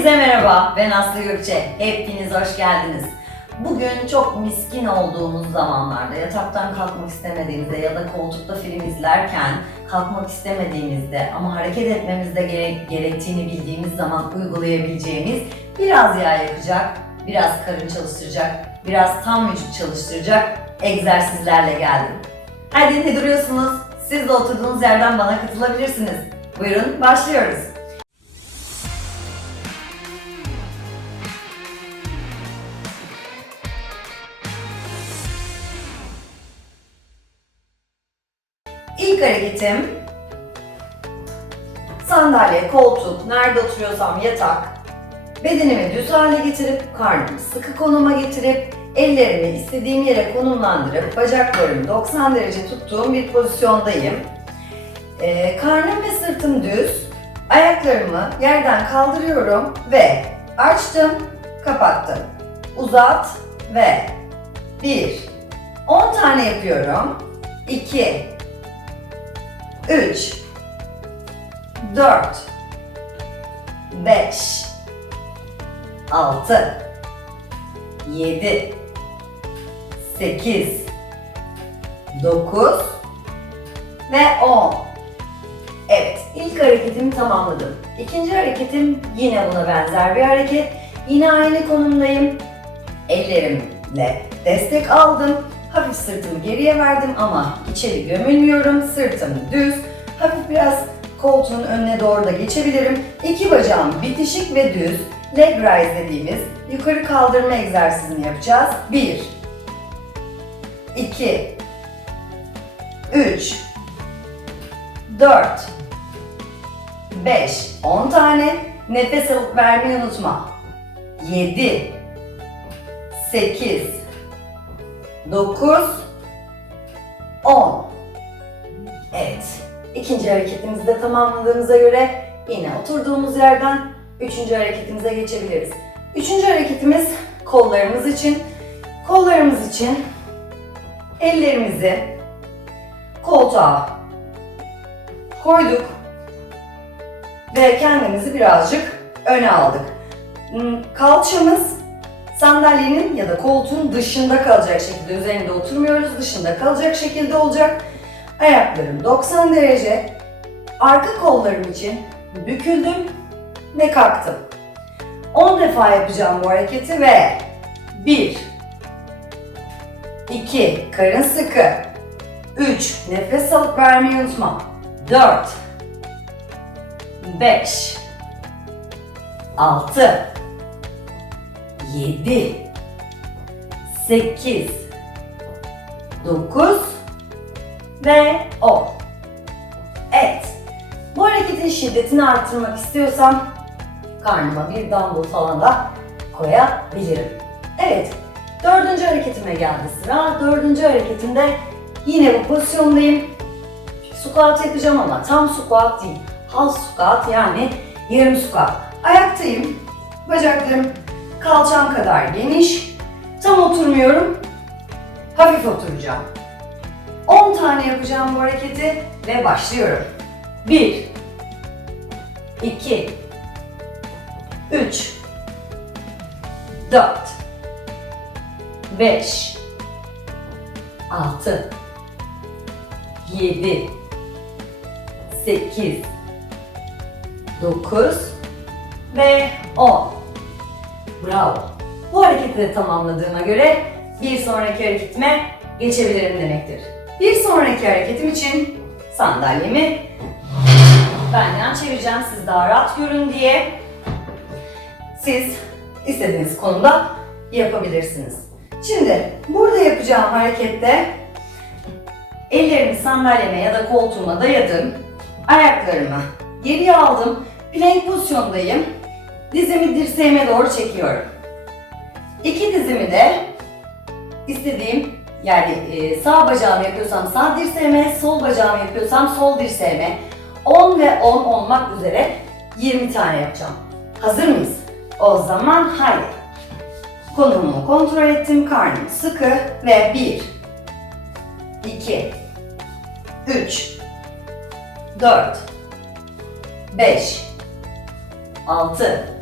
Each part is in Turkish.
Herkese merhaba, ben Aslı Gökçe. Hepiniz hoş geldiniz. Bugün çok miskin olduğumuz zamanlarda, yataktan kalkmak istemediğimizde ya da koltukta film izlerken kalkmak istemediğimizde ama hareket etmemiz de gere- gerektiğini bildiğimiz zaman uygulayabileceğimiz biraz yağ yakacak, biraz karın çalıştıracak, biraz tam vücut çalıştıracak egzersizlerle geldim. Hadi ne duruyorsunuz? Siz de oturduğunuz yerden bana katılabilirsiniz. Buyurun başlıyoruz. İlk hareketim sandalye, koltuk, nerede oturuyorsam yatak, bedenimi düz hale getirip, karnımı sıkı konuma getirip, ellerimi istediğim yere konumlandırıp, bacaklarımı 90 derece tuttuğum bir pozisyondayım. Ee, karnım ve sırtım düz, ayaklarımı yerden kaldırıyorum ve açtım, kapattım. Uzat ve 1, 10 tane yapıyorum. 2, 3 4 5 6 7 8 9 ve 10 Evet, ilk hareketimi tamamladım. İkinci hareketim yine buna benzer bir hareket. Yine aynı konumdayım. Ellerimle destek aldım. Hafif sırtımı geriye verdim ama içeri gömülmüyorum. Sırtım düz. Hafif biraz koltuğun önüne doğru da geçebilirim. İki bacağım bitişik ve düz. Leg rise dediğimiz yukarı kaldırma egzersizini yapacağız. 1 2 3 4 5 10 tane nefes alıp vermeyi unutma. 7 8 9 10 Evet. İkinci hareketimizi de tamamladığımıza göre yine oturduğumuz yerden üçüncü hareketimize geçebiliriz. Üçüncü hareketimiz kollarımız için. Kollarımız için ellerimizi koltuğa koyduk ve kendimizi birazcık öne aldık. Hmm, Kalçamız sandalyenin ya da koltuğun dışında kalacak şekilde üzerinde oturmuyoruz. Dışında kalacak şekilde olacak. Ayaklarım 90 derece. Arka kollarım için büküldüm ve kalktım. 10 defa yapacağım bu hareketi ve 1 2 karın sıkı 3 nefes alıp vermeyi unutma 4 5 6 7 8 9 ve 10 Evet. Bu hareketin şiddetini arttırmak istiyorsam karnıma bir dumbbell falan da koyabilirim. Evet. Dördüncü hareketime geldi sıra. Dördüncü hareketimde yine bu pozisyondayım. Squat yapacağım ama tam squat değil. Half squat yani yarım squat. Ayaktayım. Bacaklarım kalçam kadar geniş. Tam oturmuyorum. Hafif oturacağım. 10 tane yapacağım bu hareketi ve başlıyorum. 1 2 3 4 5 6 7 8 9 ve 10 Bravo. Bu hareketi de tamamladığıma göre bir sonraki hareketime geçebilirim demektir. Bir sonraki hareketim için sandalyemi ben yan çevireceğim siz daha rahat görün diye. Siz istediğiniz konumda yapabilirsiniz. Şimdi burada yapacağım harekette ellerimi sandalyeme ya da koltuğuma dayadım. Ayaklarımı geriye aldım. Plank pozisyondayım. Dizimi dirseğime doğru çekiyorum. İki dizimi de istediğim yani e, sağ bacağımı yapıyorsam sağ dirseğime, sol bacağımı yapıyorsam sol dirseğime 10 ve 10 olmak üzere 20 tane yapacağım. Hazır mıyız? O zaman haydi. Konumumu kontrol ettim, karnım sıkı ve 1 2 3 4 5 6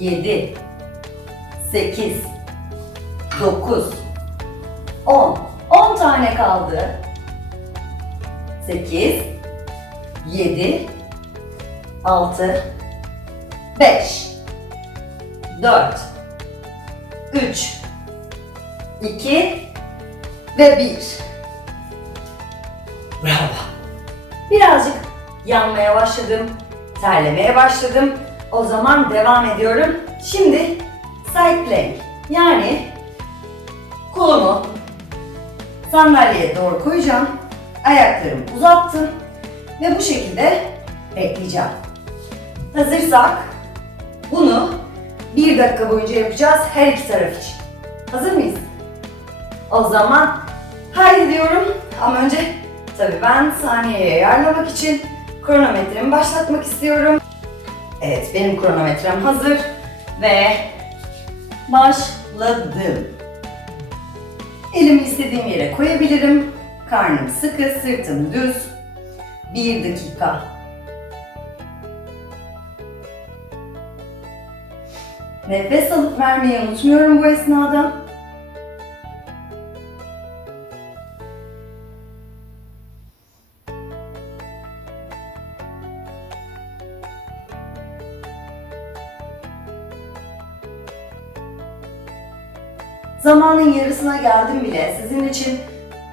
7, 8, 9, 10. 10 tane kaldı. 8, 7, 6, 5, 4, 3, 2 ve 1. Bravo. Birazcık yanmaya başladım, terlemeye başladım. O zaman devam ediyorum. Şimdi side plank yani kolumu sandalyeye doğru koyacağım. Ayaklarımı uzattım ve bu şekilde bekleyeceğim. Hazırsak bunu bir dakika boyunca yapacağız her iki taraf için. Hazır mıyız? O zaman haydi diyorum ama önce tabii ben saniyeye ayarlamak için kronometremi başlatmak istiyorum. Evet benim kronometrem hazır ve başladım. Elimi istediğim yere koyabilirim. Karnım sıkı, sırtım düz. Bir dakika. Nefes alıp vermeyi unutmuyorum bu esnada. Zamanın yarısına geldim bile. Sizin için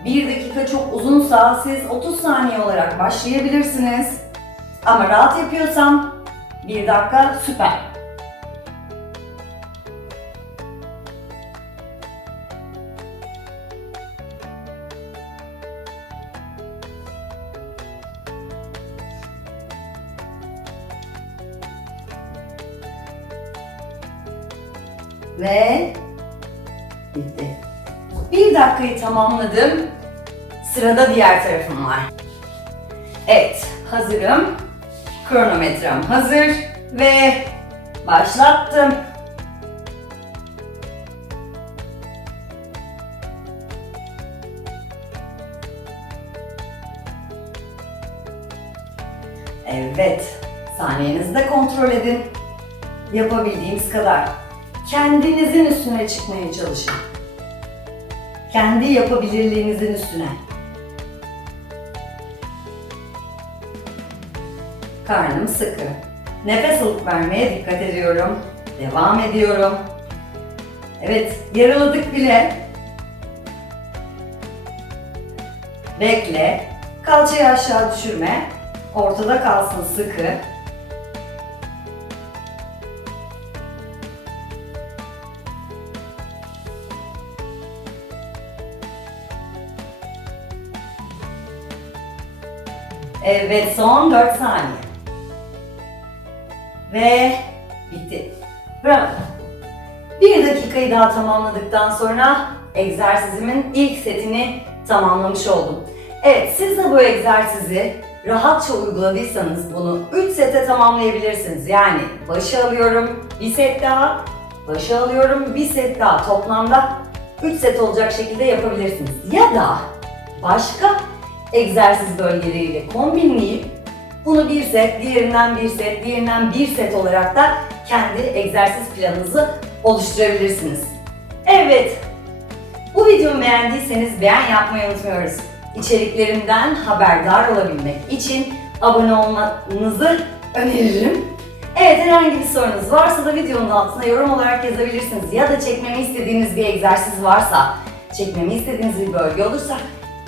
bir dakika çok uzunsa siz 30 saniye olarak başlayabilirsiniz. Ama rahat yapıyorsam bir dakika süper. Ve. Bir dakikayı tamamladım. Sırada diğer tarafım var. Evet, hazırım. Kronometrem hazır ve başlattım. Evet, saniyenizi de kontrol edin. Yapabildiğiniz kadar. Kendinizin üstüne çıkmaya çalışın. Kendi yapabilirliğinizin üstüne. Karnım sıkı. Nefes alıp vermeye dikkat ediyorum. Devam ediyorum. Evet, yaraladık bile. Bekle. Kalçayı aşağı düşürme. Ortada kalsın sıkı. Evet, son 4 saniye. Ve bitti. Bravo. Bir dakikayı daha tamamladıktan sonra egzersizimin ilk setini tamamlamış oldum. Evet, siz de bu egzersizi rahatça uyguladıysanız bunu 3 sete tamamlayabilirsiniz. Yani başı alıyorum, bir set daha, başı alıyorum, bir set daha. Toplamda 3 set olacak şekilde yapabilirsiniz. Ya da başka egzersiz bölgeleriyle kombinleyip bunu bir set, diğerinden bir set, diğerinden bir set olarak da kendi egzersiz planınızı oluşturabilirsiniz. Evet, bu videomu beğendiyseniz beğen yapmayı unutmuyoruz. İçeriklerimden haberdar olabilmek için abone olmanızı öneririm. Evet herhangi bir sorunuz varsa da videonun altına yorum olarak yazabilirsiniz. Ya da çekmemi istediğiniz bir egzersiz varsa, çekmemi istediğiniz bir bölge olursa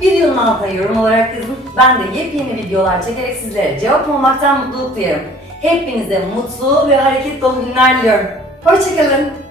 videonun altına yorum olarak yazın. Ben de yepyeni videolar çekerek sizlere cevap olmaktan mutluluk duyarım. Hepinize mutlu ve hareket dolu günler diliyorum. Hoşçakalın.